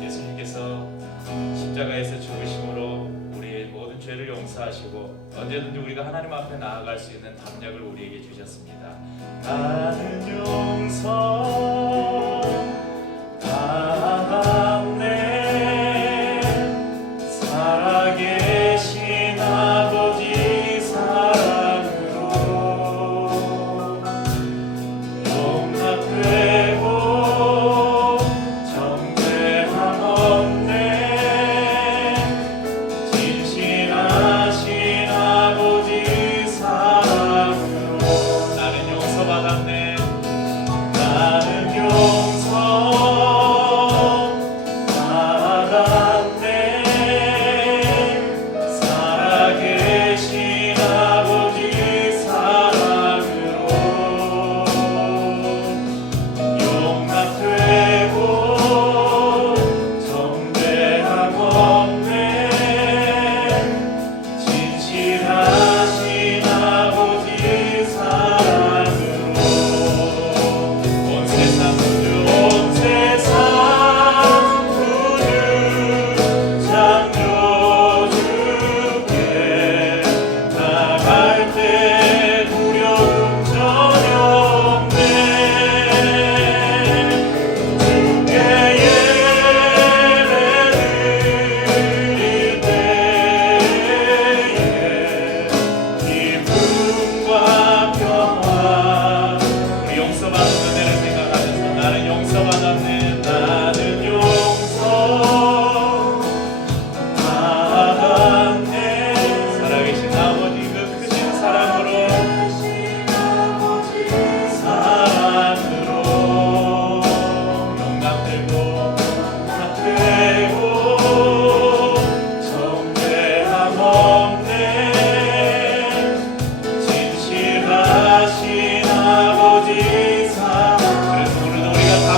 예수님께서 십자가에서 죽으심으로 우리의 모든 죄를 용서하시고 언제든지 우리가 하나님 앞에 나아갈 수 있는 담력을 우리에게 주셨습니다. 나는 용서 받았네. 살아계신 아버지 사랑으로 용납되고 정죄함 없네. 진실하신 아버지 사랑으로 나는 용서받았네.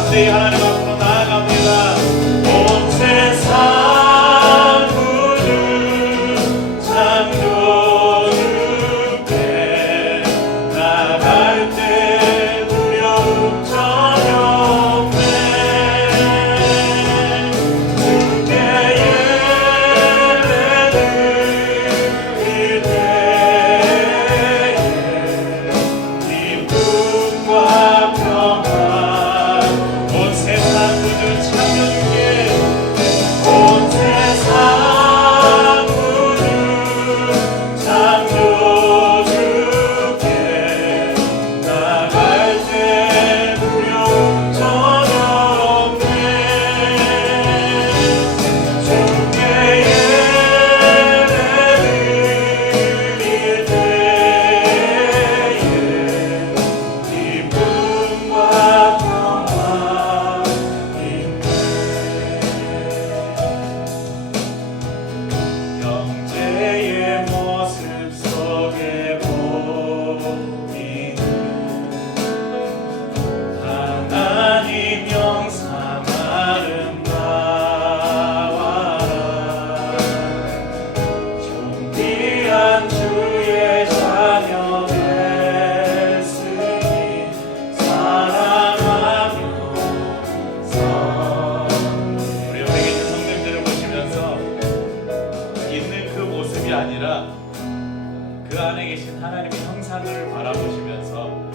담대히 하나님 앞으로 나아갑니다. 온 세상 구주 창조주께 나갈 때 두려움 전혀 없네. 주께 예배드릴 때에 기쁨과 평안 온 세상 구주 창조주께 온 세상 구주 창조주께 나갈 때 두려움 전혀 없네. 주께 예배드릴 때에 기쁨과 평안인데 형제의 모습 속에 보이는 하나님 영상 아름다워라. 존귀한 주의 자녀 됐으니 사랑하며 우리 여기 계신 성도님들을 보시면서 있는 그 모습이 아니라 그 안에 계신 하나님의 형상을 바라보시면서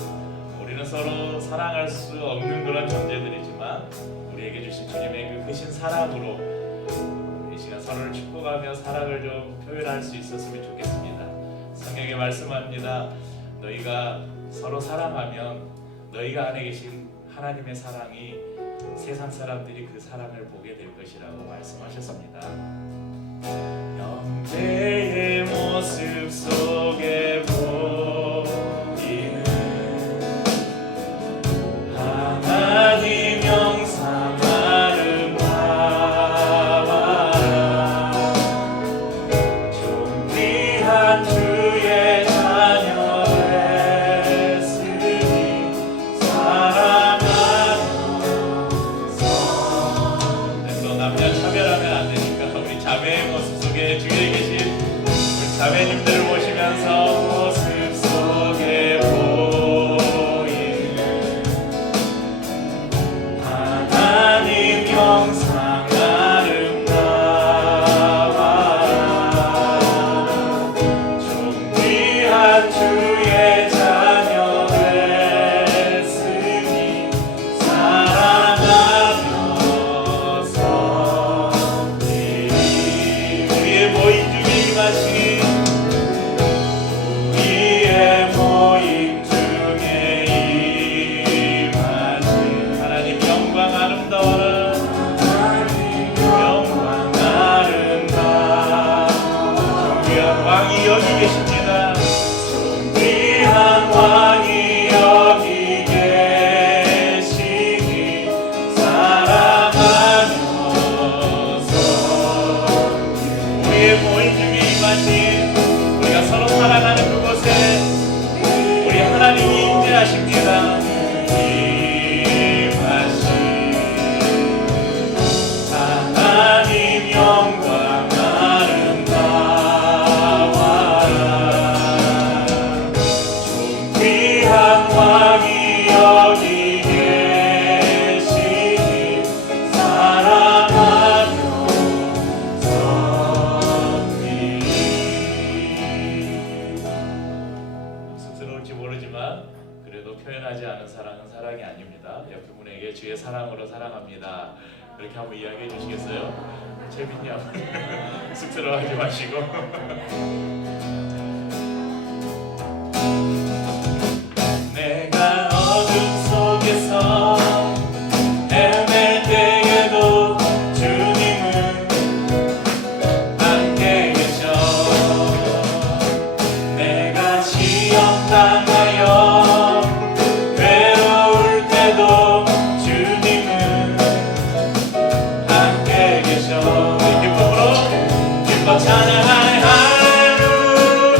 우리는 서로 사랑할 수 없는 그런 존재들이지만 우리에게 주신 주님의 그 크신 사랑으로 이 시간 서로를 축복하며 사랑을 좀 표현할 수 있었으면 좋겠습니다. 성경에 말씀합니다. 너희가 서로 사랑하면 너희가 안에 계신 하나님의 사랑이 세상 사람들이 그 사랑을 보게 될 것이라고 말씀하셨습니다. 형제의 모습 속에 보이는 하나님 영상 아름다워라. 존귀한 주의 자녀 됐으니 사랑하면서 또 남녀 차별하면 안 되니까 우리 자매의 모습 속에 주위에 계신 우리 자매님들을 보시면서 모습 속에 보이는 하나님 영상 아름다워라. 존귀한 주의 자녀 됐으니 사랑하면서 우리의 모임 중에 임하신 우리의 모임 중에 임하신 하나님 영광 아름다워라. 영광 아름다워 존귀한 왕이 여기 계십니다. 존귀한 왕이 여기 계시니 사랑하면서 우리의 모임 중에 임하신 우리가 서로 살아가는 그곳에 우리 하나님이 임재하십니다. 임하신 하나님 영광 아름다워라. 존귀한 왕이 여기 계시니 사랑하며 쑥스러울지 모르지만 그래도 표현하지 않은 사랑은 사랑이 아닙니다. 옆에 분에게 주의 사랑으로 사랑합니다. 그렇게 한번 이야기해 주시겠어요? 재민이 한번 쑥스러워하지 마시고 내가 어둠 속에서 헤맬 때에도 주님은 함께 계셔. 내가 시험 당하여 괴로울 때도 주님은 함께 계셔. 기쁨으로 기뻐 찬양하네 할렐루야.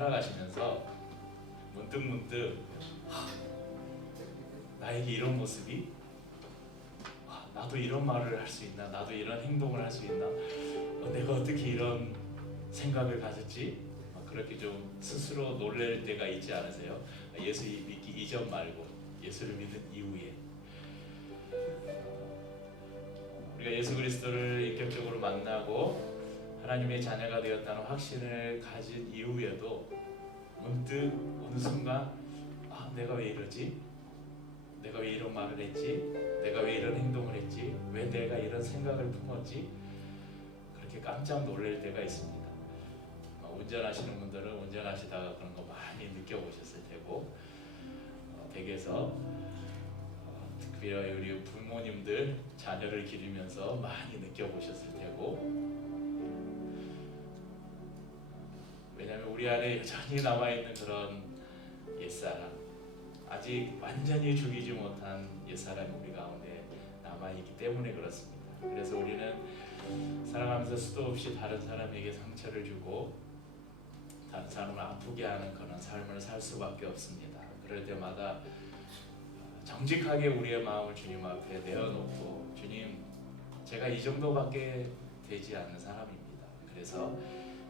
살아가시면서 문득 나에게 이런 모습이 나도 이런 말을 할 수 있나, 나도 이런 행동을 할 수 있나, 내가 어떻게 이런 생각을 가졌지? 그렇게 좀 스스로 놀랄 때가 있지 않으세요? 예수 믿기 이전 말고 예수를 믿는 이후에 우리가 예수 그리스도를 인격적으로 만나고 하나님의 자녀가 되었다는 확신을 가진 이후에도 문득 어느 순간 내가 왜 이러지? 내가 왜 이런 말을 했지? 내가 왜 이런 행동을 했지? 왜 내가 이런 생각을 품었지? 그렇게 깜짝 놀랄 때가 있습니다. 운전하시는 분들은 운전하시다가 그런 거 많이 느껴보셨을 테고, 댁에서 특히 우리 부모님들 자녀를 기르면서 많이 느껴보셨을 테고, 왜냐하면 우리 안에 여전히 남아있는 그런 옛사람, 아직 완전히 죽이지 못한 옛사람이 우리 가운데 남아있기 때문에 그렇습니다. 그래서 우리는 살아가면서 수도 없이 다른 사람에게 상처를 주고 다른 사람을 아프게 하는 그런 삶을 살 수밖에 없습니다. 그럴 때마다 정직하게 우리의 마음을 주님 앞에 내어놓고, 주님, 제가 이 정도밖에 되지 않는 사람입니다. 그래서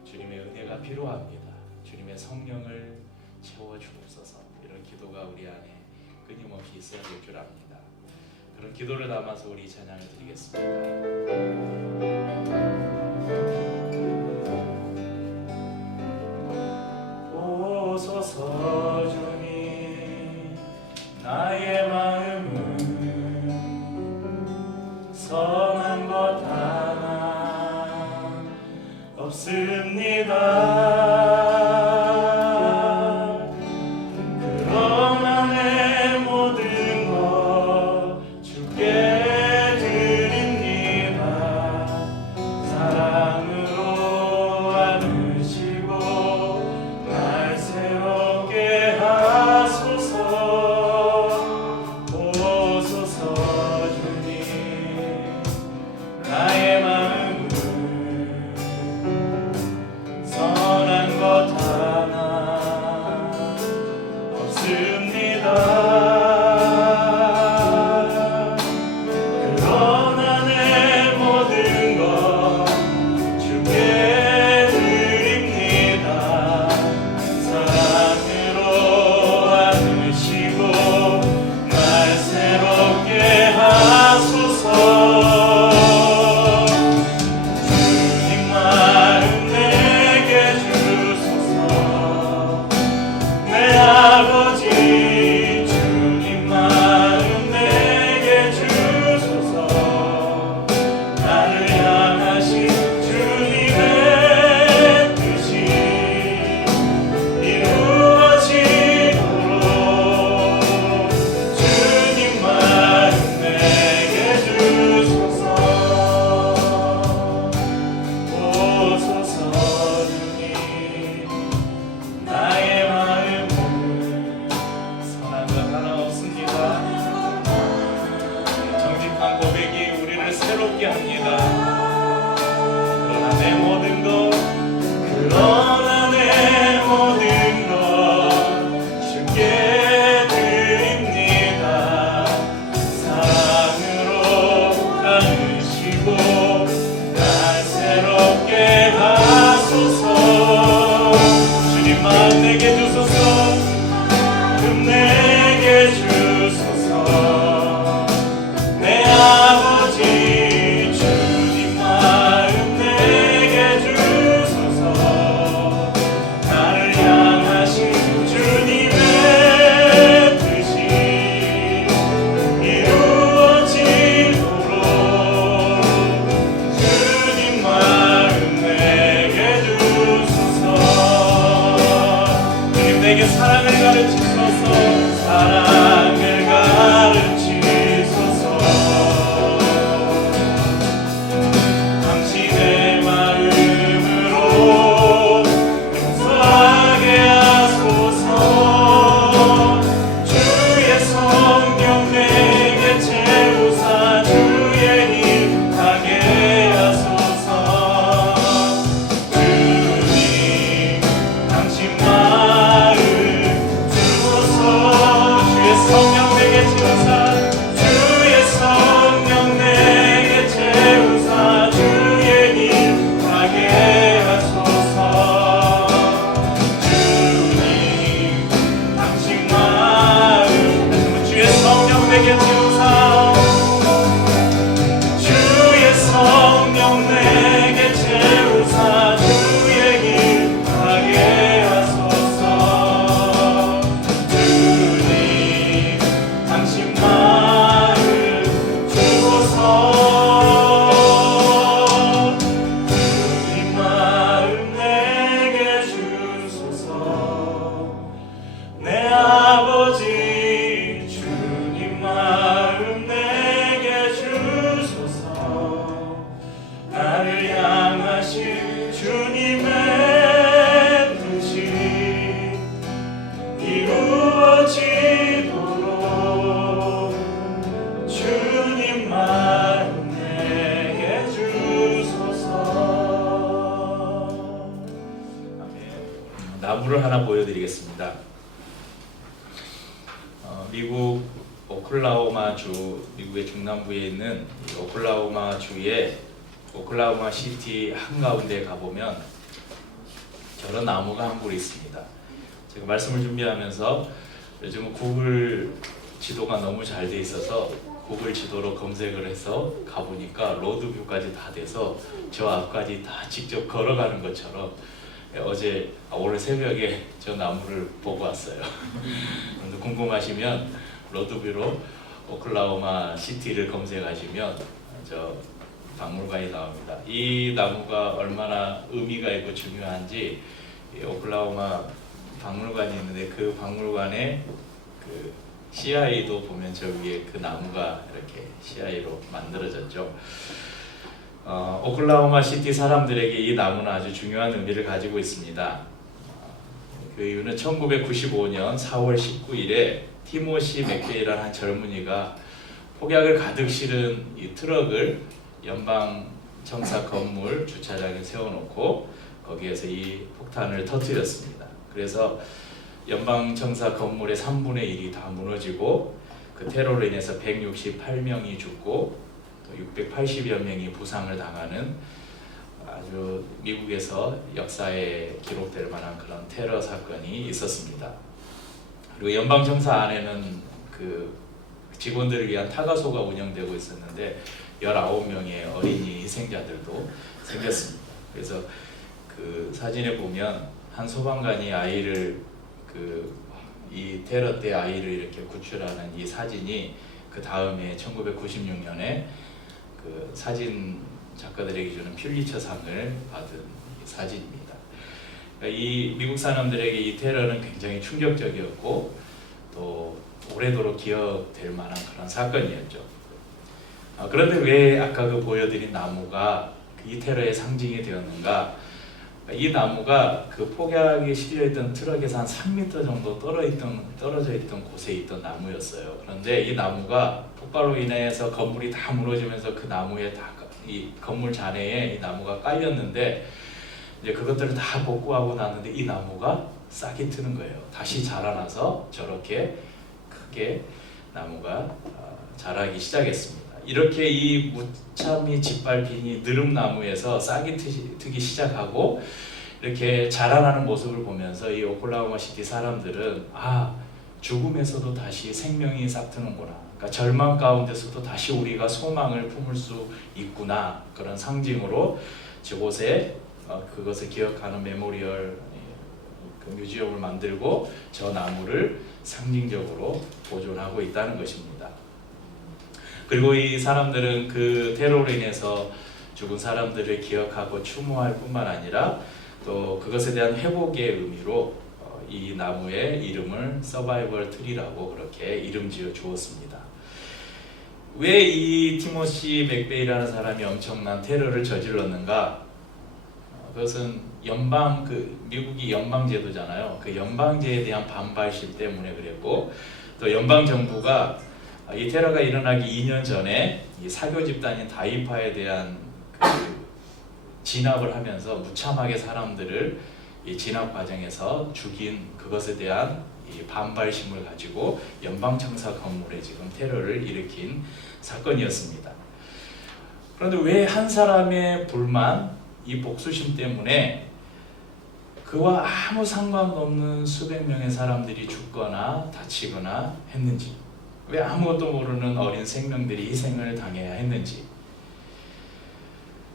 주님의 은혜가 필요합니다. 주님의 성령을 채워주옵소서. 이런 기도가 우리 안에 끊임없이 있어야 될 줄 압니다. 그런 기도를 담아서 우리 찬양을 드리겠습니다. 오소서 주님, 나의 마음은 선한 것 하나 없습니다. 그러나 내 모든 것 주께 드립니다. 사랑으로 안으시고 날 새롭게 하소서. 오소서 주님, 나의 마음은 선한 것 하나 없습니다. 그러나 내 모든 것 주께 드립니다. 사랑으로 안으시고 날 새롭게 하소서. 주님 마음 내게 주소서. 내 아버지, 주님 마음 내게 주소서. 나를 향하신 주님의 뜻이 이루어지도록 주님 마음 내게 주소서. 오소서 주님, 나의 마음은 선한 것 하나 없습니다. 정직한 고백이 우리를 새롭게 합니다. 그러나 내 모든 것 주께 드립니다. 사랑으로 안으시고 날 새롭게 하소서. 주님 마음 내게 주소서. 금 내게 주소서. 내 아버지, 주님 마음 내게 주소서. 나를 향하신 주님의 뜻이 이루어지도록 주님 마음 내게 주소서. 주님 내게 사랑을 가르치소서. 사랑을 가르치소서. 당신의 마음으로 용서하게 하소서. 주의 성령 내게 채우사 주의 힘 하게 하소서. 주님, 당신 마음 나무를 하나 보여드리겠습니다. 미국 오클라호마주, 미국의 중남부에 있는 오클라호마 주의 오클라호마 시티 한가운데에 가보면 저런 나무가 한 그루 있습니다. 제가 말씀을 준비하면서 요즘 구글 지도가 너무 잘 돼 있어서 구글 지도로 검색을 해서 가보니까 로드뷰까지 다 돼서 저 앞까지 다 직접 걸어가는 것처럼 오늘 새벽에 저 나무를 보고 왔어요. 궁금하시면 로드뷰로 오클라호마 시티를 검색하시면 저 박물관이 나옵니다. 이 나무가 얼마나 의미가 있고 중요한지 오클라호마 박물관이 있는데 그 박물관에 그 CI도 보면 저 위에 그 나무가 이렇게 CI로 만들어졌죠. 오클라호마 시티 사람들에게 이 나무는 아주 중요한 의미를 가지고 있습니다. 그 이유는 1995년 4월 19일에 티모시 맥베이라는 한 젊은이가 폭약을 가득 실은 이 트럭을 연방청사 건물 주차장에 세워놓고 거기에서 이 폭탄을 터뜨렸습니다. 그래서 연방청사 건물의 3분의 1이 다 무너지고 그 테러로 인해서 168명이 죽고 또 680여 명이 부상을 당하는 아주 미국에서 역사에 기록될 만한 그런 테러 사건이 있었습니다. 그리고 연방청사 안에는 그 직원들을 위한 타가소가 운영되고 있었는데 19명의 어린이 희생자들도 생겼습니다. 그래서 그 사진에 보면 한 소방관이 아이를 이 테러 때 아이를 이렇게 구출하는 이 사진이 그 다음에 1996년에 그 사진 작가들에게 주는 퓰리처상을 받은 사진입니다. 그러니까 이 미국 사람들에게 이 테러는 굉장히 충격적이었고 또 오래도록 기억될 만한 그런 사건이었죠. 그런데 왜 아까 그 보여드린 나무가 이 테러의 상징이 되었는가? 이 나무가 그 폭약이 실려있던 트럭에서 한 3m 정도 떨어져 있던 곳에 있던 나무였어요. 그런데 이 나무가 폭발로 인해서 건물이 다 무너지면서 그 나무에 이 건물 잔해에 이 나무가 깔렸는데 이제 그것들을 다 복구하고 났는데 이 나무가 싹이 트는 거예요. 다시 자라나서 저렇게 크게 나무가 자라기 시작했습니다. 이렇게 이 무참히 짓밟힌 이 느릅나무에서 싹이 트기 시작하고 이렇게 자라나는 모습을 보면서 이 오클라호마 시티 사람들은 죽음에서도 다시 생명이 싹트는구나. 그러니까 절망 가운데서도 다시 우리가 소망을 품을 수 있구나. 그런 상징으로 저곳에 그것을 기억하는 메모리얼 그 뮤지엄을 만들고 저 나무를 상징적으로 보존하고 있다는 것입니다. 그리고 이 사람들은 그 테러로 인해서 죽은 사람들을 기억하고 추모할 뿐만 아니라 또 그것에 대한 회복의 의미로 이 나무의 이름을 서바이벌 트리라고 그렇게 이름 지어 주었습니다. 왜 이 티모시 맥베이라는 사람이 엄청난 테러를 저질렀는가? 그것은 미국이 연방제도잖아요. 그 연방제에 대한 반발심 때문에 그랬고 또 연방 정부가 이 테러가 일어나기 2년 전에 이 사교 집단인 다이파에 대한 진압을 하면서 무참하게 사람들을 이 진압 과정에서 죽인 그것에 대한 이 반발심을 가지고 연방청사 건물에 지금 테러를 일으킨 사건이었습니다. 그런데 왜 한 사람의 불만, 이 복수심 때문에 그와 아무 상관없는 수백 명의 사람들이 죽거나 다치거나 했는지, 왜 아무것도 모르는 어린 생명들이 희생을 당해야 했는지,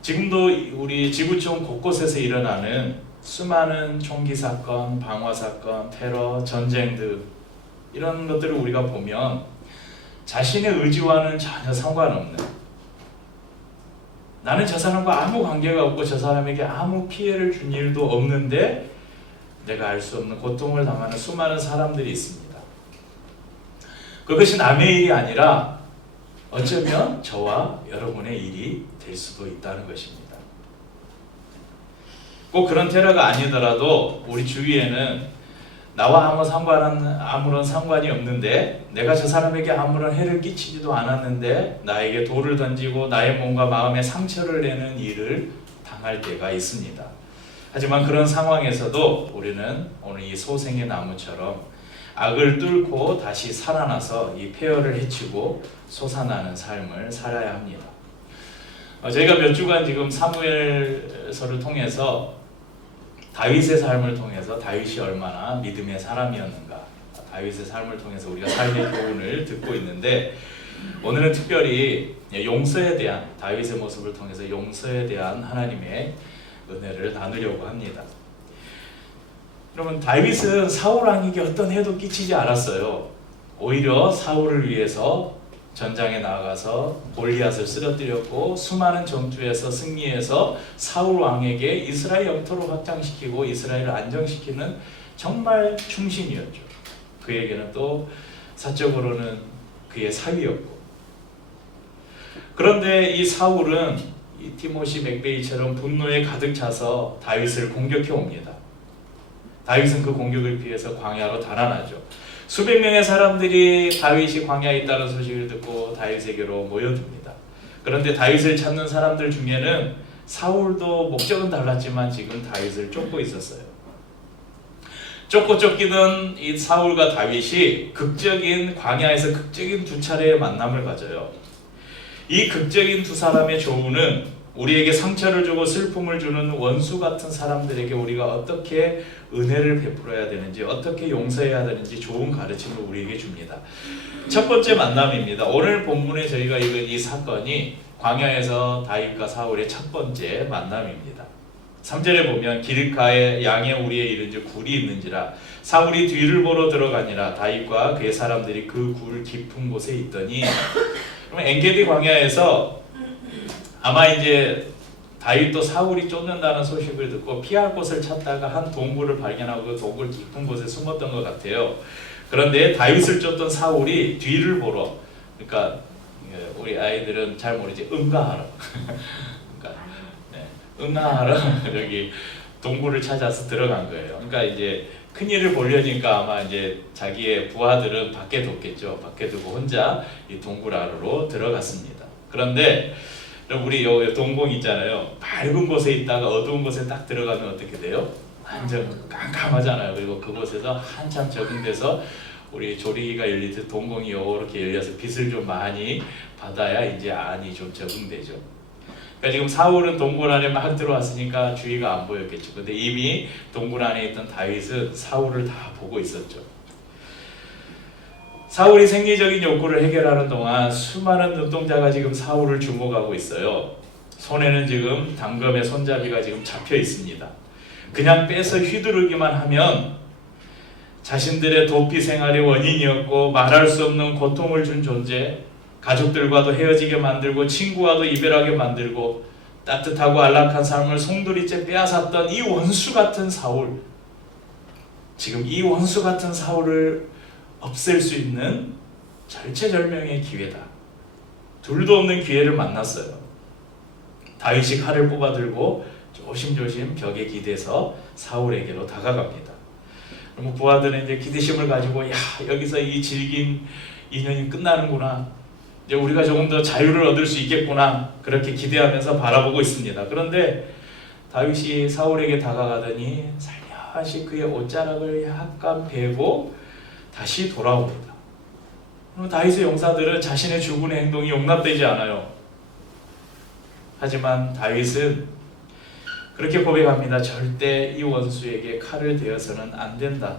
지금도 우리 지구촌 곳곳에서 일어나는 수많은 총기 사건, 방화 사건, 테러, 전쟁 등 이런 것들을 우리가 보면 자신의 의지와는 전혀 상관없는, 나는 저 사람과 아무 관계가 없고 저 사람에게 아무 피해를 준 일도 없는데 내가 알 수 없는 고통을 당하는 수많은 사람들이 있습니다. 그것이 남의 일이 아니라 어쩌면 저와 여러분의 일이 될 수도 있다는 것입니다. 꼭 그런 테러가 아니더라도 우리 주위에는 나와 아무런 상관이 없는데 내가 저 사람에게 아무런 해를 끼치지도 않았는데 나에게 돌을 던지고 나의 몸과 마음에 상처를 내는 일을 당할 때가 있습니다. 하지만 그런 상황에서도 우리는 오늘 이 소생의 나무처럼 악을 뚫고 다시 살아나서 이 폐허를 해치고 솟아나는 삶을 살아야 합니다. 저희가 몇 주간 지금 사무엘서를 통해서 다윗의 삶을 통해서 다윗이 얼마나 믿음의 사람이었는가, 다윗의 삶을 통해서 우리가 삶의 교훈을 듣고 있는데, 오늘은 특별히 용서에 대한, 다윗의 모습을 통해서 용서에 대한 하나님의 은혜를 나누려고 합니다. 여러분, 다윗은 사울 왕에게 어떤 해도 끼치지 않았어요. 오히려 사울을 위해서 전장에 나가서 골리앗을 쓰러뜨렸고, 수많은 전투에서 승리해서 사울 왕에게 이스라엘 영토를 확장시키고 이스라엘을 안정시키는 정말 충신이었죠. 그에게는 또 사적으로는 그의 사위였고, 그런데 이 사울은 이 티모시 맥베이처럼 분노에 가득 차서 다윗을 공격해 옵니다. 다윗은 그 공격을 피해서 광야로 달아나죠. 수백 명의 사람들이 다윗이 광야에 있다는 소식을 듣고 다윗에게로 모여듭니다. 그런데 다윗을 찾는 사람들 중에는 사울도 목적은 달랐지만 지금 다윗을 쫓고 있었어요. 쫓고 쫓기던 이 사울과 다윗이 광야에서 극적인 두 차례의 만남을 가져요. 이 극적인 두 사람의 조우는 우리에게 상처를 주고 슬픔을 주는 원수 같은 사람들에게 우리가 어떻게 은혜를 베풀어야 되는지, 어떻게 용서해야 되는지 좋은 가르침을 우리에게 줍니다. 첫 번째 만남입니다. 오늘 본문에 저희가 읽은 이 사건이 광야에서 다윗과 사울의 첫 번째 만남입니다. 3절에 보면 기르가에 양의 우리에 이른지 굴이 있는지라 사울이 뒤를 보러 들어가니라 다윗과 그의 사람들이 그 굴 깊은 곳에 있더니, 그러면 엔게디 광야에서 아마 이제 다윗도 사울이 쫓는다는 소식을 듣고 피할 곳을 찾다가 한 동굴을 발견하고 그 동굴 깊은 곳에 숨었던 것 같아요. 그런데 다윗을 쫓던 사울이 뒤를 보러, 그러니까 우리 아이들은 잘 모르지, 응가하러 그러니까 응가하러 여기 동굴을 찾아서 들어간 거예요. 그러니까 이제 큰일을 보려니까 아마 이제 자기의 부하들은 밖에 뒀겠죠. 밖에 두고 혼자 이 동굴 안으로 들어갔습니다. 그런데 우리 요 동공 있잖아요. 밝은 곳에 있다가 어두운 곳에 딱 들어가면 어떻게 돼요? 완전 깜깜하잖아요. 그리고 그곳에서 한참 적응돼서 우리 조리기가 열리듯 동공이 이렇게 열려서 빛을 좀 많이 받아야 이제 안이 좀 적응되죠. 그러니까 지금 사울은 동굴 안에 막 들어왔으니까 주위가 안 보였겠죠. 근데 이미 동굴 안에 있던 다윗은 사울을 다 보고 있었죠. 사울이 생리적인 욕구를 해결하는 동안 수많은 눈동자가 지금 사울을 주목하고 있어요. 손에는 지금 단검의 손잡이가 지금 잡혀 있습니다. 그냥 빼서 휘두르기만 하면 자신들의 도피 생활의 원인이었고 말할 수 없는 고통을 준 존재, 가족들과도 헤어지게 만들고 친구와도 이별하게 만들고 따뜻하고 안락한 삶을 송두리째 빼앗았던 이 원수 같은 사울, 지금 이 원수 같은 사울을 없앨 수 있는 절체절명의 기회다. 둘도 없는 기회를 만났어요. 다윗이 칼을 뽑아들고 조심조심 벽에 기대서 사울에게로 다가갑니다. 그럼 부하들은 이제 기대심을 가지고, 야, 여기서 이 질긴 인연이 끝나는구나, 이제 우리가 조금 더 자유를 얻을 수 있겠구나, 그렇게 기대하면서 바라보고 있습니다. 그런데 다윗이 사울에게 다가가더니 살며시 그의 옷자락을 약간 베고 다시 돌아옵니다. 그럼 다윗의 용사들은 자신의 죽은의 행동이 용납되지 않아요. 하지만 다윗은 그렇게 고백합니다. 절대 이 원수에게 칼을 대어서는 안 된다.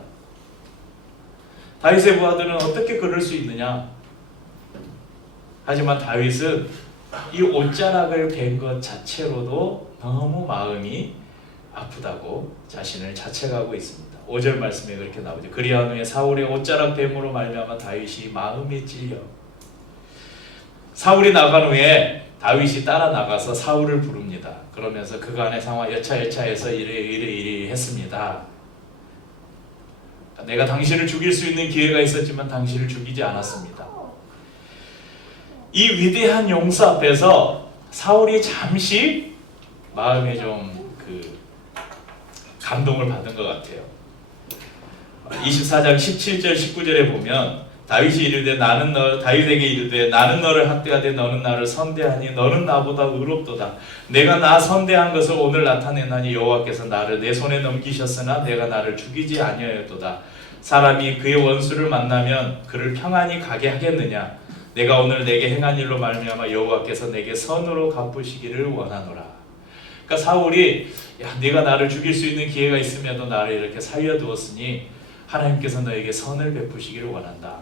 다윗의 부하들은 어떻게 그럴 수 있느냐? 하지만 다윗은 이 옷자락을 벤 것 자체로도 너무 마음이 아프다고 자신을 자책하고 있습니다. 5절 말씀에 그렇게 나오죠. 그리한 후에 사울의 옷자락 뱀으로 말미암아 다윗이 마음이 찔려. 사울이 나간 후에 다윗이 따라 나가서 사울을 부릅니다. 그러면서 그간의 상황 여차여차해서 이래 했습니다. 내가 당신을 죽일 수 있는 기회가 있었지만 당신을 죽이지 않았습니다. 이 위대한 용사 앞에서 사울이 잠시 마음에 좀 감동을 받은 것 같아요. 24장 17절 19절에 보면 다윗이 이르되 다윗에게 이르되 나는 너를 학대하되 너는 나를 선대하니 너는 나보다 의롭도다. 내가 나 선대한 것을 오늘 나타내나니 여호와께서 나를 내 손에 넘기셨으나 내가 나를 죽이지 아니하였도다. 사람이 그의 원수를 만나면 그를 평안히 가게 하겠느냐? 내가 오늘 내게 행한 일로 말미암아 여호와께서 내게 선으로 갚으시기를 원하노라. 그러니까 사울이 네가 나를 죽일 수 있는 기회가 있음에도 나를 이렇게 살려두었으니 하나님께서 너에게 선을 베푸시기를 원한다.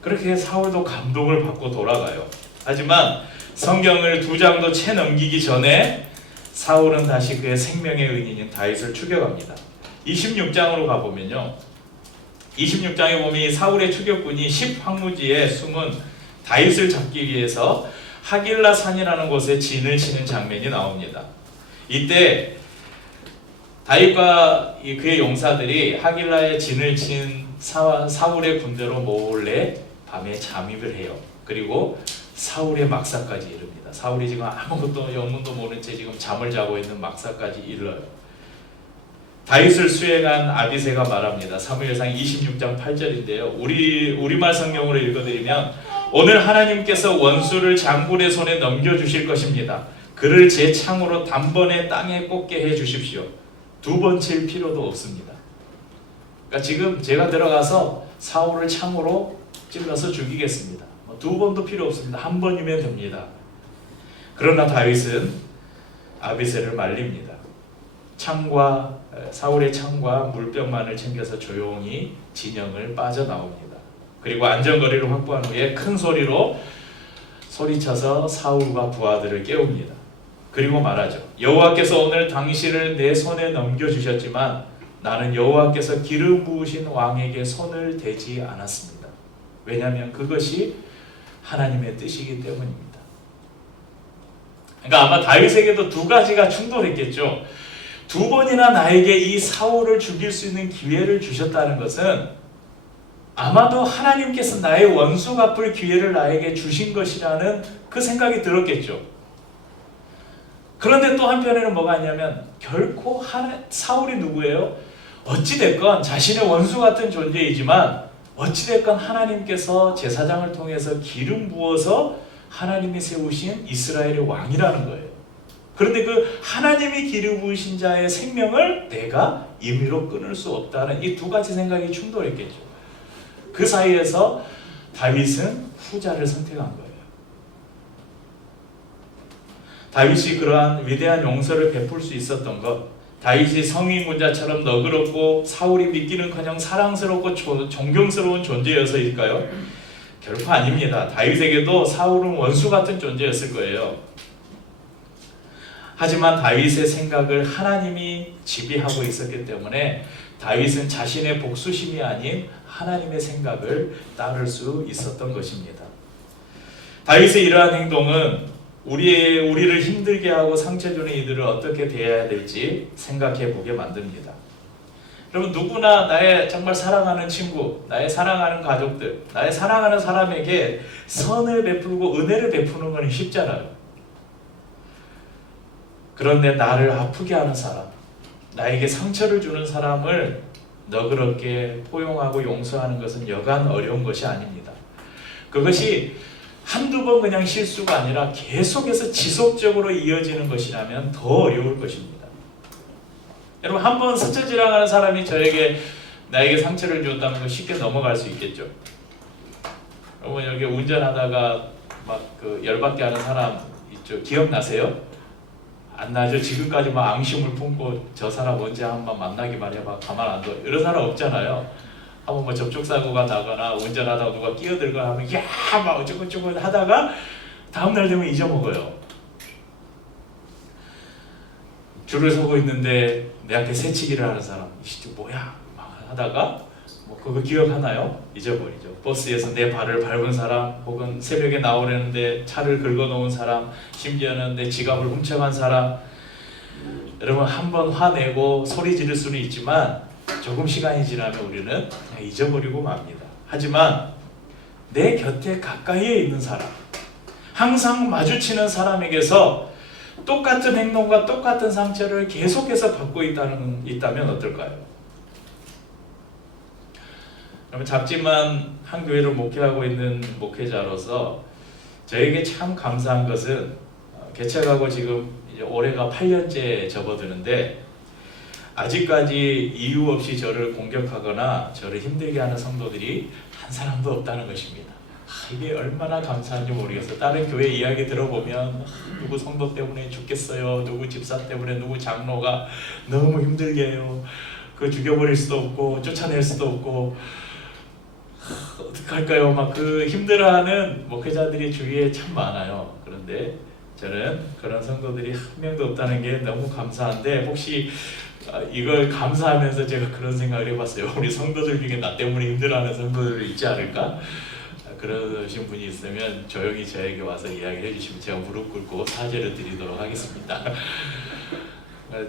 그렇게 사울도 감동을 받고 돌아가요. 하지만 성경을 2장도 채 넘기기 전에 사울은 다시 그의 생명의 은인인 다윗을 추격합니다. 26장으로 가보면요, 26장에 보면 이 사울의 추격군이 10황무지에 숨은 다윗을 잡기 위해서 하길라 산이라는 곳에 진을 치는 장면이 나옵니다. 이때 다윗과 그의 용사들이 하길라에 진을 친 사울의 군대로 몰래 밤에 잠입을 해요. 그리고 사울의 막사까지 이릅니다. 사울이 지금 아무것도 영문도 모른 채 지금 잠을 자고 있는 막사까지 이르러요. 다윗을 수행한 아비새가 말합니다. 사무엘상 26장 8절인데요. 우리말 성경으로 읽어드리면 오늘 하나님께서 원수를 장군의 손에 넘겨주실 것입니다. 그를 제 창으로 단번에 땅에 꽂게 해주십시오. 2번 칠 필요도 없습니다. 그러니까 지금 제가 들어가서 사울을 창으로 찔러서 죽이겠습니다. 2번도 필요 없습니다. 1번이면 됩니다. 그러나 다윗은 아비새를 말립니다. 사울의 창과 물병만을 챙겨서 조용히 진영을 빠져나옵니다. 그리고 안전거리를 확보한 후에 큰 소리로 소리쳐서 사울과 부하들을 깨웁니다. 그리고 말하죠. 여호와께서 오늘 당신을 내 손에 넘겨주셨지만 나는 여호와께서 기름 부으신 왕에게 손을 대지 않았습니다. 왜냐하면 그것이 하나님의 뜻이기 때문입니다. 그러니까 아마 다윗에게도 2가지가 충돌했겠죠. 2번이나 나에게 이 사울을 죽일 수 있는 기회를 주셨다는 것은 아마도 하나님께서 나의 원수 갚을 기회를 나에게 주신 것이라는 그 생각이 들었겠죠. 그런데 또 한편에는 뭐가 있냐면 결코 사울이 누구예요? 어찌됐건 자신의 원수 같은 존재이지만 어찌됐건 하나님께서 제사장을 통해서 기름 부어서 하나님이 세우신 이스라엘의 왕이라는 거예요. 그런데 그 하나님이 기름 부으신 자의 생명을 내가 임의로 끊을 수 없다는 이 2가지 생각이 충돌했겠죠. 그 사이에서 다윗은 후자를 선택한 거예요. 다윗이 그러한 위대한 용서를 베풀 수 있었던 것, 다윗이 성인군자처럼 너그럽고 사울이 믿기는커녕 사랑스럽고 존경스러운 존재여서일까요? 결코 아닙니다. 다윗에게도 사울은 원수 같은 존재였을 거예요. 하지만 다윗의 생각을 하나님이 지배하고 있었기 때문에 다윗은 자신의 복수심이 아닌 하나님의 생각을 따를 수 있었던 것입니다. 다윗의 이러한 행동은 우리를 힘들게 하고 상처 주는 이들을 어떻게 대해야 될지 생각해 보게 만듭니다. 여러분, 누구나 나의 정말 사랑하는 친구, 나의 사랑하는 가족들, 나의 사랑하는 사람에게 선을 베풀고 은혜를 베푸는 건 쉽잖아요. 그런데 나를 아프게 하는 사람, 나에게 상처를 주는 사람을 너그럽게 포용하고 용서하는 것은 여간 어려운 것이 아닙니다. 그것이 한두 번 그냥 실수가 아니라 계속해서 지속적으로 이어지는 것이라면 더 어려울 것입니다. 여러분, 한번 스쳐지나가는 사람이 나에게 상처를 주었다면 쉽게 넘어갈 수 있겠죠. 여러분, 여기 운전하다가 막 열받게 하는 사람 있죠. 기억나세요? 안 나죠? 지금까지 막 앙심을 품고 저 사람 언제 한번 만나기만 해봐 가만 안 둬 이런 사람 없잖아요. 한번 뭐 접촉사고가 나거나 운전하다가 누가 끼어들거나 하면 막 어쩌고저쩌고 하다가 다음날 되면 잊어먹어요. 줄을 서고 있는데 내 앞에 새치기를 하는 사람, 이씨 뭐야 막 하다가 뭐 그거 기억하나요? 잊어버리죠. 버스에서 내 발을 밟은 사람, 혹은 새벽에 나오려는데 차를 긁어놓은 사람, 심지어는 내 지갑을 훔쳐간 사람. 여러분, 한번 화내고 소리 지를 수는 있지만 조금 시간이 지나면 우리는 그냥 잊어버리고 맙니다. 하지만 내 곁에 가까이에 있는 사람, 항상 마주치는 사람에게서 똑같은 행동과 똑같은 상처를 계속해서 받고 있다면 어떨까요? 그러면 작지만 한 교회를 목회하고 있는 목회자로서 저에게 참 감사한 것은 개척하고 지금 이제 올해가 8년째 접어드는데 아직까지 이유 없이 저를 공격하거나 저를 힘들게 하는 성도들이 한 사람도 없다는 것입니다. 이게 얼마나 감사한지 모르겠어요. 다른 교회 이야기 들어보면 누구 성도 때문에 죽겠어요, 누구 집사 때문에 누구 장로가 너무 힘들게 해요, 그 죽여버릴 수도 없고 쫓아낼 수도 없고 어떡할까요? 막 그 힘들어하는 목회자들이 주위에 참 많아요. 그런데 저는 그런 성도들이 한 명도 없다는 게 너무 감사한데, 혹시 이걸 감사하면서 제가 그런 생각을 해봤어요. 우리 성도들 중에 나 때문에 힘들어하는 성도들이 있지 않을까? 그러신 분이 있으면 조용히 저에게 와서 이야기해 주시면 제가 무릎 꿇고 사죄를 드리도록 하겠습니다.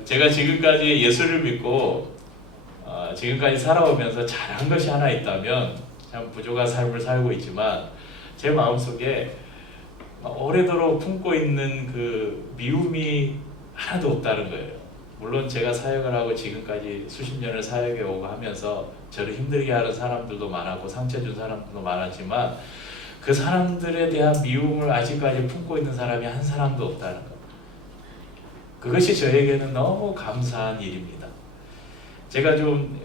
제가 지금까지 예수를 믿고 지금까지 살아오면서 잘한 것이 하나 있다면 참 부족한 삶을 살고 있지만 제 마음속에 오래도록 품고 있는 그 미움이 하나도 없다는 거예요. 물론 제가 사역을 하고 지금까지 수십 년을 사역해 오고 하면서 저를 힘들게 하는 사람들도 많았고 상처 준 사람들도 많았지만 그 사람들에 대한 미움을 아직까지 품고 있는 사람이 한 사람도 없다는 것. 그것이 저에게는 너무 감사한 일입니다. 제가 좀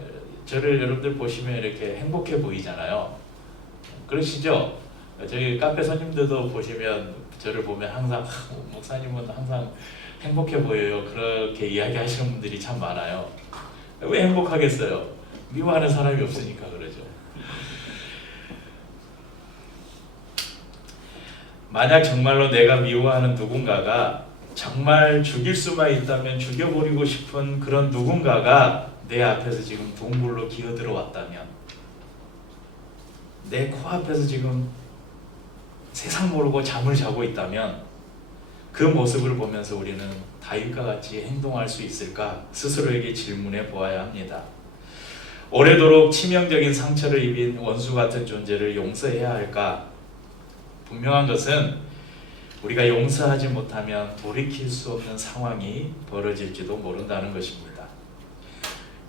저를 여러분들 보시면 이렇게 행복해 보이잖아요. 그러시죠? 저희 카페 손님들도 보시면 저를 보면 항상 목사님은 항상 행복해 보여요, 그렇게 이야기하시는 분들이 참 많아요. 왜 행복하겠어요? 미워하는 사람이 없으니까 그러죠. 만약 정말로 내가 미워하는 누군가가 정말 죽일 수만 있다면 죽여버리고 싶은 그런 누군가가 내 앞에서 지금 동굴로 기어들어 왔다면, 내 코앞에서 지금 세상 모르고 잠을 자고 있다면 그 모습을 보면서 우리는 다윗과 같이 행동할 수 있을까 스스로에게 질문해 보아야 합니다. 오래도록 치명적인 상처를 입힌 원수 같은 존재를 용서해야 할까? 분명한 것은 우리가 용서하지 못하면 돌이킬 수 없는 상황이 벌어질지도 모른다는 것입니다.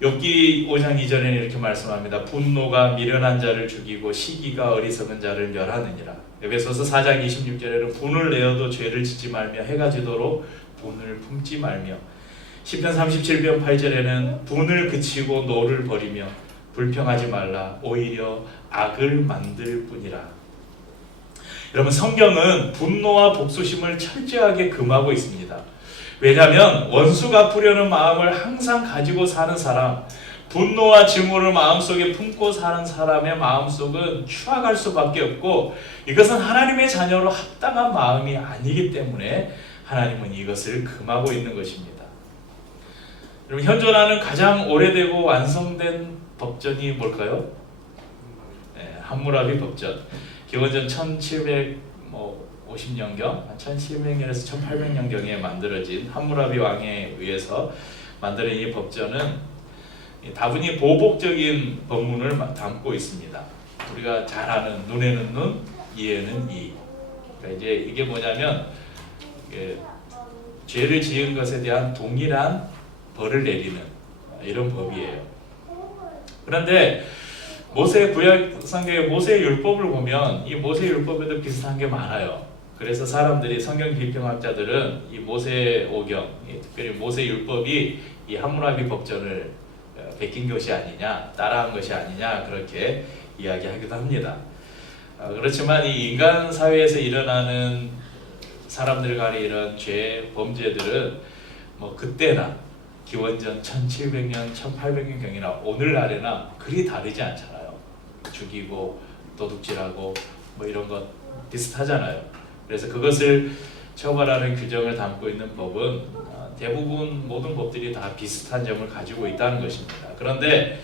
욥기 5장 2절에는 이렇게 말씀합니다. 분노가 미련한 자를 죽이고 시기가 어리석은 자를 멸하느니라. 에베소서 4장 26절에는 분을 내어도 죄를 짓지 말며 해가 지도록 분을 품지 말며, 시편 37편 8절에는 분을 그치고 노를 버리며 불평하지 말라, 오히려 악을 만들 뿐이라. 여러분, 성경은 분노와 복수심을 철저하게 금하고 있습니다. 왜냐하면 원수 갚으려는 마음을 항상 가지고 사는 사람, 분노와 증오를 마음속에 품고 사는 사람의 마음속은 추악할 수밖에 없고, 이것은 하나님의 자녀로 합당한 마음이 아니기 때문에 하나님은 이것을 금하고 있는 것입니다. 여러분, 현존하는 가장 오래되고 완성된 법전이 뭘까요? 네, 함무라비 법전. 기원전 1750년경, 1700년에서 1800년경에 만들어진 함무라비 왕에 의해서 만들어진 이 법전은 다분히 보복적인 법문을 담고 있습니다. 우리가 잘 아는 눈에는 눈, 이에는 이. 그러니까 이제 이게 뭐냐면 죄를 지은 것에 대한 동일한 벌을 내리는 이런 법이에요. 그런데 모세 구약 성경의 모세 율법을 보면 이 모세 율법에도 비슷한 게 많아요. 그래서 사람들이, 성경 비평학자들은 이 모세 오경, 특별히 모세 율법이 이 함무라비 법전을 베낀 것이 아니냐, 따라한 것이 아니냐, 그렇게 이야기하기도 합니다. 그렇지만 이 인간 사회에서 일어나는 사람들 간의 이런 죄, 범죄들은 뭐 그때나 기원전 1700년, 1800년경이나 오늘날에나 그리 다르지 않잖아요. 죽이고 도둑질하고 뭐 이런 것 비슷하잖아요. 그래서 그것을 처벌하는 규정을 담고 있는 법은 대부분 모든 법들이 다 비슷한 점을 가지고 있다는 것입니다. 그런데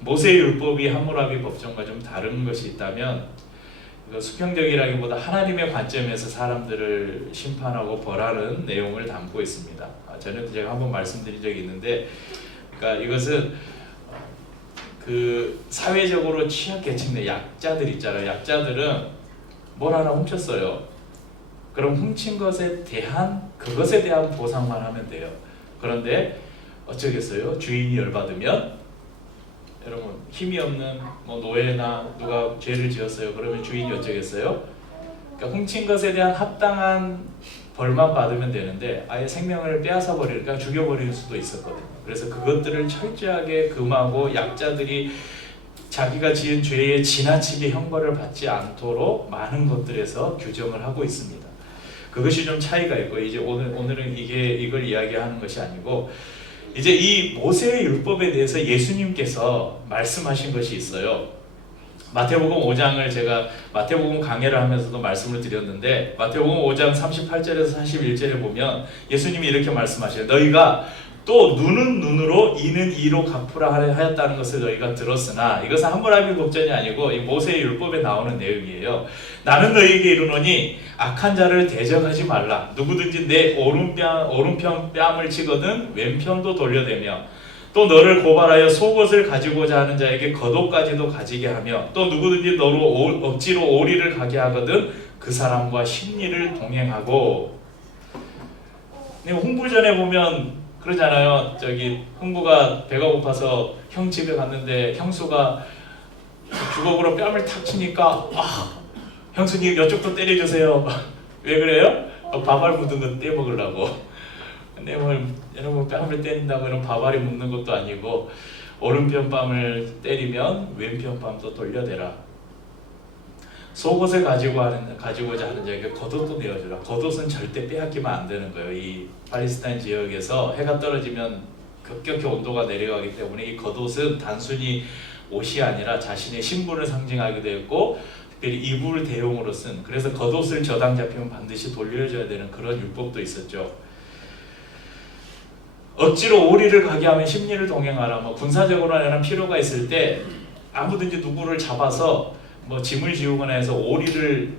모세의 율법이 함무라비 법전과 좀 다른 것이 있다면, 이거 수평적이라기보다 하나님의 관점에서 사람들을 심판하고 벌하는 내용을 담고 있습니다. 전에도 제가 한번 말씀드린 적이 있는데, 그러니까 이것은 그 사회적으로 취약계층의 약자들 있잖아요. 약자들은 뭘 하나 훔쳤어요. 그럼 훔친 것에 대한, 그것에 대한 보상만 하면 돼요. 그런데 어쩌겠어요? 주인이 열받으면 여러분 힘이 없는 뭐 노예나 누가 죄를 지었어요. 그러면 주인이 어쩌겠어요? 그러니까 훔친 것에 대한 합당한 벌만 받으면 되는데 아예 생명을 빼앗아 버리니까 죽여버릴 수도 있었거든요. 그래서 그것들을 철저하게 금하고 약자들이 자기가 지은 죄에 지나치게 형벌을 받지 않도록 많은 것들에서 규정을 하고 있습니다. 그것이 좀 차이가 있고 이제 오늘은 이걸 이야기하는 것이 아니고 이제 이 모세의 율법에 대해서 예수님께서 말씀하신 것이 있어요. 마태복음 5장을 제가 마태복음 강해를 하면서도 말씀을 드렸는데 마태복음 5장 38절에서 41절에 보면 예수님이 이렇게 말씀하셔요. 너희가 또 눈은 눈으로 이는 이로 갚으라 하였다는 것을 너희가 들었으나 이것은 함무라비 독전이 아니고 이 모세의 율법에 나오는 내용이에요. 나는 너희에게 이르노니 악한 자를 대적하지 말라. 누구든지 내 오른편 뺨을 치거든 왼편도 돌려대며 또 너를 고발하여 속옷을 가지고자 하는 자에게 겉옷까지도 가지게 하며 또 누구든지 너로 억지로 오리를 가게 하거든 그 사람과 심리를 동행하고. 홍부전에 보면 그러잖아요. 저기 흥부가 배가 고파서 형 집에 갔는데 형수가 주걱으로 뺨을 탁 치니까 형수님 이쪽도 때려주세요. 왜 그래요? 밥알 묻은 거 떼먹으려고. 근데 뭐 여러분 뺨을 때린다고 이런 밥알이 묻는 것도 아니고 오른편 뺨을 때리면 왼편 뺨도 돌려대라. 속옷을 가지고자 하는 자에게 겉옷도 내어주라. 겉옷은 절대 빼앗기면 안 되는 거예요. 이 팔레스타인 지역에서 해가 떨어지면 급격히 온도가 내려가기 때문에 이 겉옷은 단순히 옷이 아니라 자신의 신분을 상징하기도 했고 특별히 이불 대용으로 쓴, 그래서 겉옷을 저당 잡히면 반드시 돌려줘야 되는 그런 율법도 있었죠. 억지로 오리를 가게 하면 심리를 동행하라. 뭐 군사적으로는 필요가 있을 때 아무든지 누구를 잡아서 뭐 짐을 지우거나 해서 오리를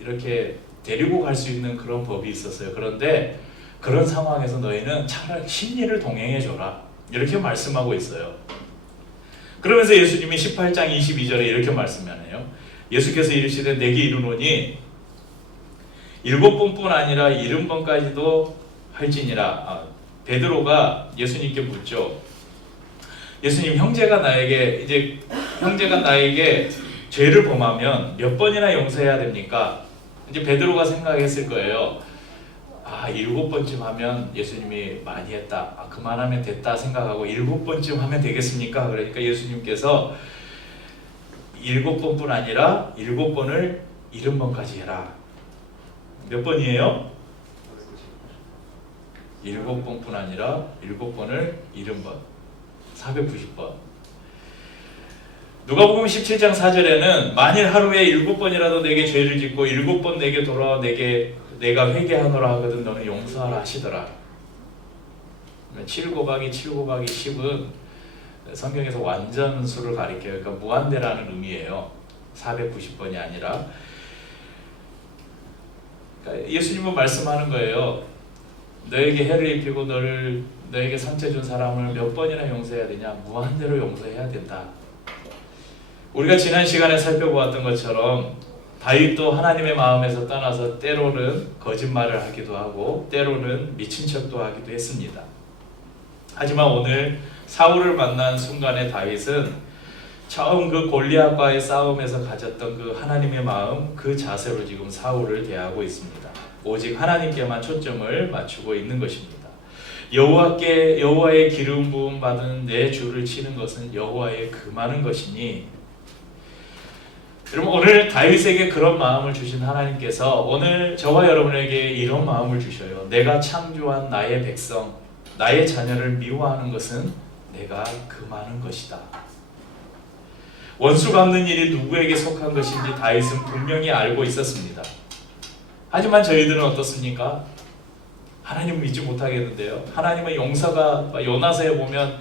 이렇게 데리고 갈 수 있는 그런 법이 있었어요. 그런데 그런 상황에서 너희는 차라리 심리를 동행해 줘라 이렇게 말씀하고 있어요. 그러면서 예수님이 18장 22절에 이렇게 말씀하네요. 예수께서 이르시되 내게 이르노니 7번뿐 아니라 70번까지도 할지니라. 베드로가 예수님께 묻죠. 예수님, 형제가 나에게 죄를 범하면 몇 번이나 용서해야 됩니까? 이제 베드로가 생각했을 거예요. 7번쯤 하면 예수님이 많이 했다. 그만하면 됐다 생각하고 7번쯤 하면 되겠습니까? 그러니까 예수님께서 7번뿐 아니라 7번을 70번까지 해라. 몇 번이에요? 7번뿐 아니라 7번을 70번. 490번. 누가복음 17장 4절에는 만일 하루에 7번이라도 내게 죄를 짓고 7번 내게 돌아와 내가 회개하노라 하거든 너는 용서하라 하시더라. 7 곱하기 7 곱하기 10은 성경에서 완전수를 가리켜요. 그러니까 무한대라는 의미예요. 490번이 아니라. 그러니까 예수님은 말씀하는 거예요. 너에게 해를 입히고 너에게 상처 준 사람을 몇 번이나 용서해야 되냐? 무한대로 용서해야 된다. 우리가 지난 시간에 살펴보았던 것처럼 다윗도 하나님의 마음에서 떠나서 때로는 거짓말을 하기도 하고 때로는 미친 척도 하기도 했습니다. 하지만 오늘 사울을 만난 순간에 다윗은 처음 그 골리앗과의 싸움에서 가졌던 그 하나님의 마음, 그 자세로 지금 사울을 대하고 있습니다. 오직 하나님께만 초점을 맞추고 있는 것입니다. 여호와의 기름 부음 받은 내 주를 치는 것은 여호와의 금하는 것이니. 여러분, 오늘 다윗에게 그런 마음을 주신 하나님께서 오늘 저와 여러분에게 이런 마음을 주셔요. 내가 창조한 나의 백성, 나의 자녀를 미워하는 것은 내가 금하는 것이다. 원수 갚는 일이 누구에게 속한 것인지 다윗은 분명히 알고 있었습니다. 하지만 저희들은 어떻습니까? 하나님을 믿지 못하겠는데요. 하나님의 용서가 요나서에 보면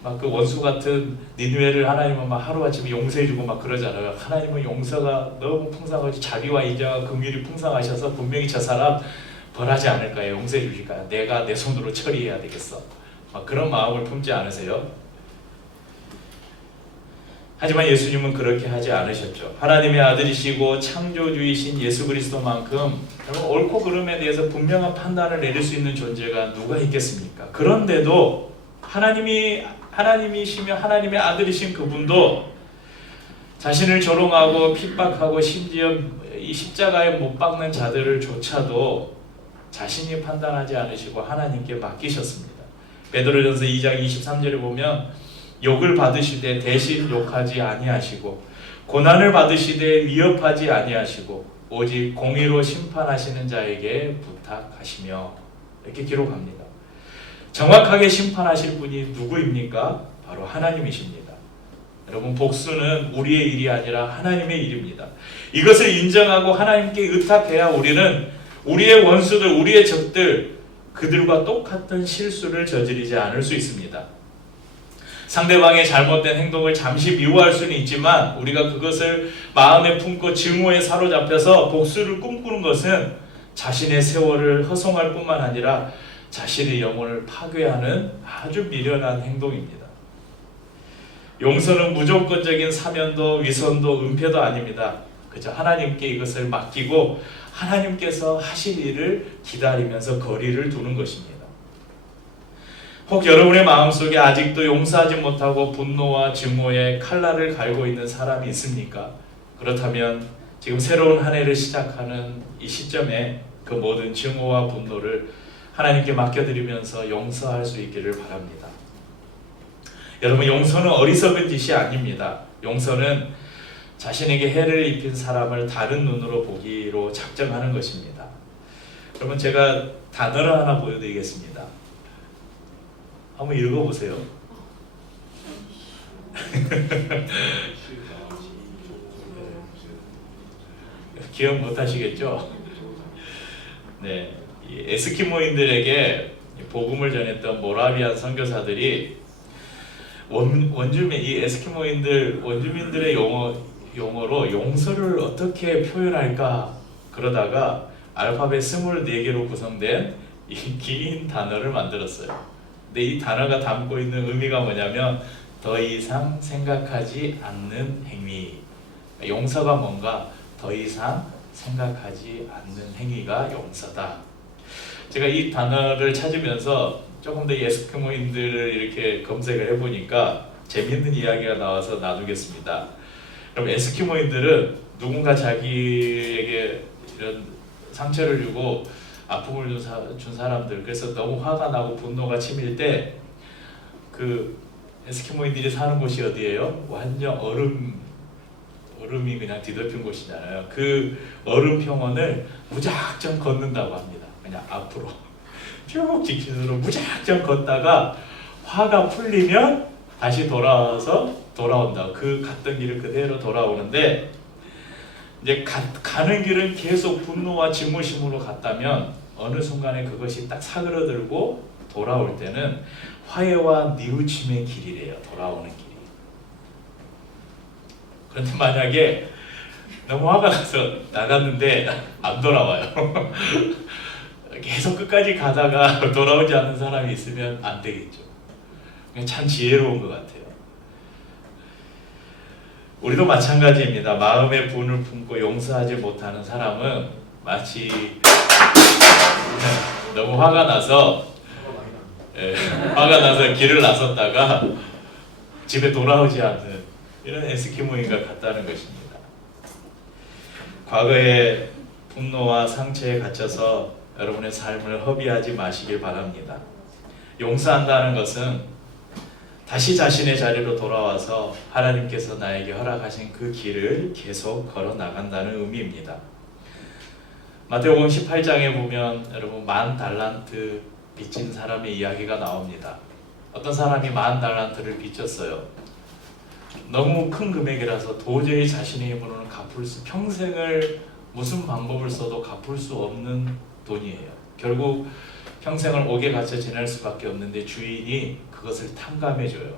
막 그 원수 같은 니느웨를 하나님은 막 하루아침에 용서해주고 막 그러잖아요. 하나님은 용서가 너무 풍성하시, 자비와 인자와 긍휼이 풍성하셔서 분명히 저 사람 벌하지 않을까요? 용서해 주실까요? 내가 내 손으로 처리해야 되겠어. 막 그런 마음을 품지 않으세요? 하지만 예수님은 그렇게 하지 않으셨죠. 하나님의 아들이시고 창조주이신 예수 그리스도만큼 옳고 그름에 대해서 분명한 판단을 내릴 수 있는 존재가 누가 있겠습니까? 그런데도 하나님이 하나님이시며 하나님의 아들이신 그분도 자신을 조롱하고 핍박하고 심지어 이 십자가에 못 박는 자들을 조차도 자신이 판단하지 않으시고 하나님께 맡기셨습니다. 베드로전서 2장 23절에 보면 욕을 받으시되 대신 욕하지 아니하시고 고난을 받으시되 위협하지 아니하시고 오직 공의로 심판하시는 자에게 부탁하시며 이렇게 기록합니다. 정확하게 심판하실 분이 누구입니까? 바로 하나님이십니다. 여러분, 복수는 우리의 일이 아니라 하나님의 일입니다. 이것을 인정하고 하나님께 의탁해야 우리는 우리의 원수들, 우리의 적들, 그들과 똑같은 실수를 저지르지 않을 수 있습니다. 상대방의 잘못된 행동을 잠시 미워할 수는 있지만 우리가 그것을 마음에 품고 증오에 사로잡혀서 복수를 꿈꾸는 것은 자신의 세월을 허송할 뿐만 아니라 자신의 영혼을 파괴하는 아주 미련한 행동입니다. 용서는 무조건적인 사면도 위선도 은폐도 아닙니다. 그저 하나님께 이것을 맡기고 하나님께서 하실 일을 기다리면서 거리를 두는 것입니다. 혹 여러분의 마음속에 아직도 용서하지 못하고 분노와 증오의 칼날을 갈고 있는 사람이 있습니까? 그렇다면 지금 새로운 한 해를 시작하는 이 시점에 그 모든 증오와 분노를 하나님께 맡겨드리면서 용서할 수 있기를 바랍니다. 여러분, 용서는 어리석은 짓이 아닙니다. 용서는 자신에게 해를 입힌 사람을 다른 눈으로 보기로 작정하는 것입니다. 여러분, 제가 단어를 하나 보여드리겠습니다. 한번 읽어보세요. 기억 못하시겠죠? 네, 이 에스키모인들에게 복음을 전했던 모라비안 선교사들이 원주민, 이 에스키모인들 원주민들의 용어로 용서를 어떻게 표현할까 그러다가 알파벳 24개로 구성된 이 긴 단어를 만들었어요. 근데 이 단어가 담고 있는 의미가 뭐냐면 더 이상 생각하지 않는 행위. 용서가 뭔가 더 이상 생각하지 않는 행위가 용서다. 제가 이 단어를 찾으면서 조금 더 에스키모인들을 이렇게 검색을 해보니까 재미있는 이야기가 나와서 나누겠습니다. 그럼 에스키모인들은 누군가 자기에게 이런 상처를 주고 아픔을 준 사람들, 그래서 너무 화가 나고 분노가 치밀 때 그 에스키모인들이 사는 곳이 어디예요? 완전 얼음이 그냥 뒤덮인 곳이잖아요. 그 얼음 평원을 무작정 걷는다고 합니다. 그냥 앞으로 쭉 직진으로 무작정 걷다가 화가 풀리면 다시 돌아온다. 그 갔던 길을 그대로 돌아오는데 이제 가는 길은 계속 분노와 증오심으로 갔다면 어느 순간에 그것이 딱 사그러들고 돌아올 때는 화해와 뉘우침의 길이래요. 돌아오는 길이. 그런데 만약에 너무 화가 나서 나갔는데 안 돌아와요. 계속 끝까지 가다가 돌아오지 않는 사람이 있으면 안 되겠죠. 참 지혜로운 것 같아요. 우리도 마찬가지입니다. 마음의 분을 품고 용서하지 못하는 사람은 마치 너무 화가 나서 길을 나섰다가 집에 돌아오지 않는 이런 에스키모인과 같다는 것입니다. 과거의 분노와 상처에 갇혀서 여러분의 삶을 허비하지 마시길 바랍니다. 용서한다는 것은 다시 자신의 자리로 돌아와서 하나님께서 나에게 허락하신 그 길을 계속 걸어 나간다는 의미입니다. 마태복음 18장에 보면 여러분 10,000달란트 빚진 사람의 이야기가 나옵니다. 어떤 사람이 10,000달란트를 빚졌어요. 너무 큰 금액이라서 도저히 자신의 힘으로는 평생을 무슨 방법을 써도 갚을 수 없는 돈이에요. 결국 평생을 옥에 갇혀 지낼 수밖에 없는데 주인이 그것을 탕감해줘요.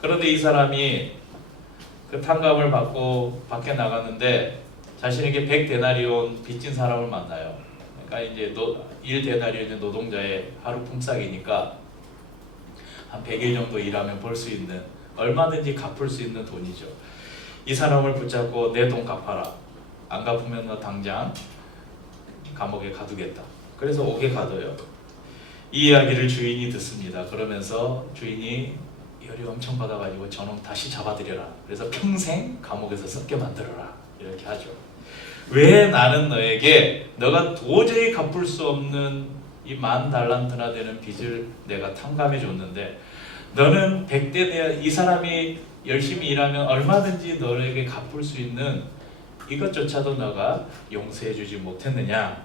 그런데 이 사람이 그 탕감을 받고 밖에 나갔는데 자신에게 100데나리온 빚진 사람을 만나요. 그러니까 이제 1데나리온의 노동자의 하루 품삯이니까 한 100일 정도 일하면 벌 수 있는, 얼마든지 갚을 수 있는 돈이죠. 이 사람을 붙잡고 내 돈 갚아라. 안 갚으면 너 당장 감옥에 가두겠다. 그래서 옥에 가둬요. 이 이야기를 주인이 듣습니다. 그러면서 주인이 열이 엄청 받아가지고 저놈 다시 잡아들여라. 그래서 평생 감옥에서 썩게 만들어라. 이렇게 하죠. 왜 나는 너에게 너가 도저히 갚을 수 없는 이 10,000달란트나 되는 빚을 내가 탕감해 줬는데 너는 100대 이 사람이 열심히 일하면 얼마든지 너에게 갚을 수 있는 이것조차도 너가 용서해 주지 못했느냐.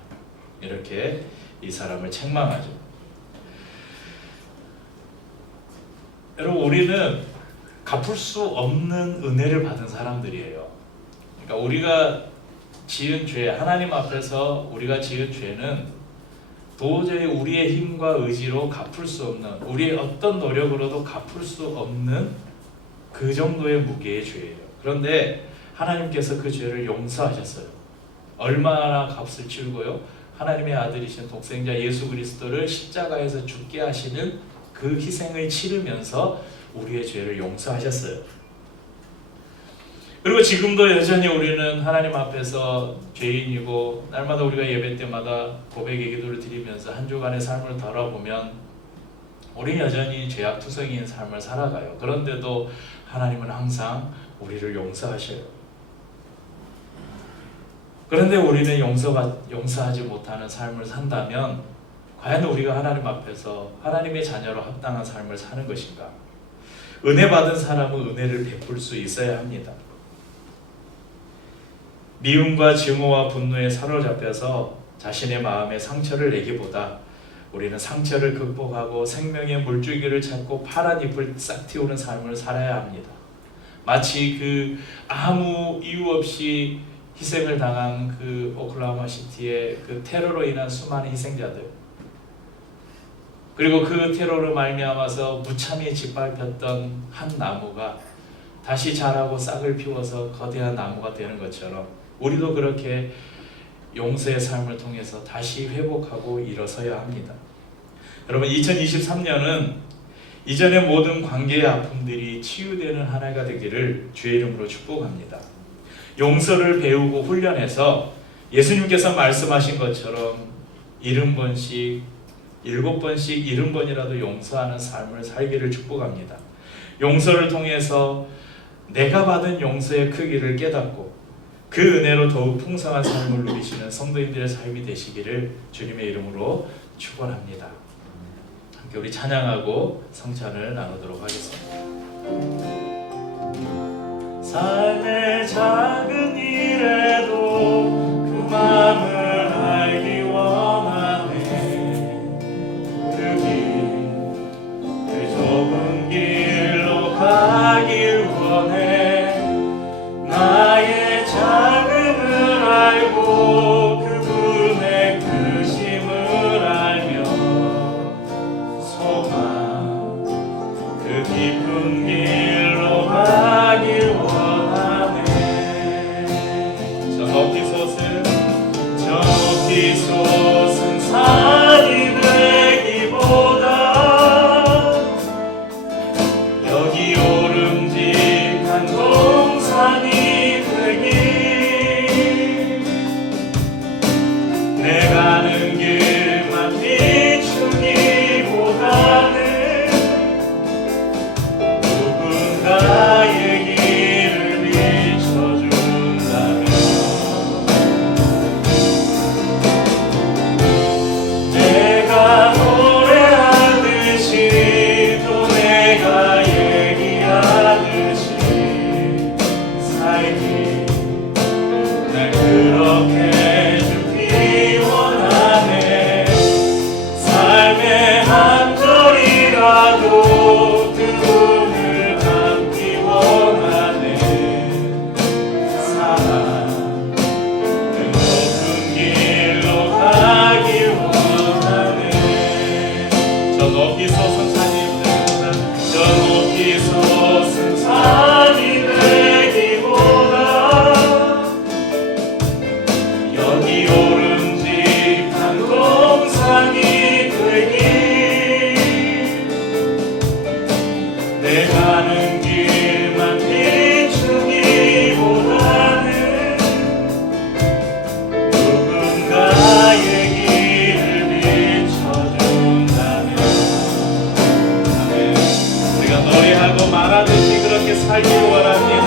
이렇게 이 사람을 책망하죠. 여러분, 우리는 갚을 수 없는 은혜를 받은 사람들이에요. 그러니까 우리가 지은 죄, 하나님 앞에서 우리가 지은 죄는 도저히 우리의 힘과 의지로 갚을 수 없는, 우리의 어떤 노력으로도 갚을 수 없는 그 정도의 무게의 죄예요. 그런데 하나님께서 그 죄를 용서하셨어요. 얼마나 값을 치르고요. 하나님의 아들이신 독생자 예수 그리스도를 십자가에서 죽게 하시는 그 희생을 치르면서 우리의 죄를 용서하셨어요. 그리고 지금도 여전히 우리는 하나님 앞에서 죄인이고 날마다 우리가 예배 때마다 고백의 기도를 드리면서 한 주간의 삶을 돌아보면 우리는 여전히 죄악투성이인 삶을 살아가요. 그런데도 하나님은 항상 우리를 용서하셔요. 그런데 우리는 용서하지 못하는 삶을 산다면 과연 우리가 하나님 앞에서 하나님의 자녀로 합당한 삶을 사는 것인가? 은혜 받은 사람은 은혜를 베풀 수 있어야 합니다. 미움과 증오와 분노에 사로잡혀서 자신의 마음에 상처를 내기보다 우리는 상처를 극복하고 생명의 물줄기를 찾고 파란 잎을 싹 틔우는 삶을 살아야 합니다. 마치 그 아무 이유 없이 희생을 당한 그 오클라호마 시티의 그 테러로 인한 수많은 희생자들, 그리고 그 테러로 말미암아서 무참히 짓밟혔던 한 나무가 다시 자라고 싹을 피워서 거대한 나무가 되는 것처럼 우리도 그렇게 용서의 삶을 통해서 다시 회복하고 일어서야 합니다. 여러분, 2023년은 이전의 모든 관계의 아픔들이 치유되는 한 해가 되기를 주의 이름으로 축복합니다. 용서를 배우고 훈련해서 예수님께서 말씀하신 것처럼 70번씩 7번씩 70번이라도 용서하는 삶을 살기를 축복합니다. 용서를 통해서 내가 받은 용서의 크기를 깨닫고 그 은혜로 더욱 풍성한 삶을 누리시는 성도인들의 삶이 되시기를 주님의 이름으로 축원합니다. 함께 우리 찬양하고 성찬을 나누도록 하겠습니다. 삶의 작은 일에도 그 마음을 알기 원하네. 그 좁은 길로 가길 원해. 나의 작음을 알고 그분의 크심을 알며 소망 그 깊은 길로 가길 원하네. 저 높이 솟은 산이 되기보다 여기 오름직한 동산이 되기. 내 가는 길만 비추기보다는 누군가의 길을 비춰준다면 내가 노래하듯이 또 내가 얘기하듯이 살기 날 그렇게 주기 원하네. 삶의 한 절이라도 그분을 담기 원하네. 사랑 그 높은 길로 가길 원하네. 저 높이 솟은 산이 되기보다 저 높이 솟은 산이 되기보다 살길 원합니다.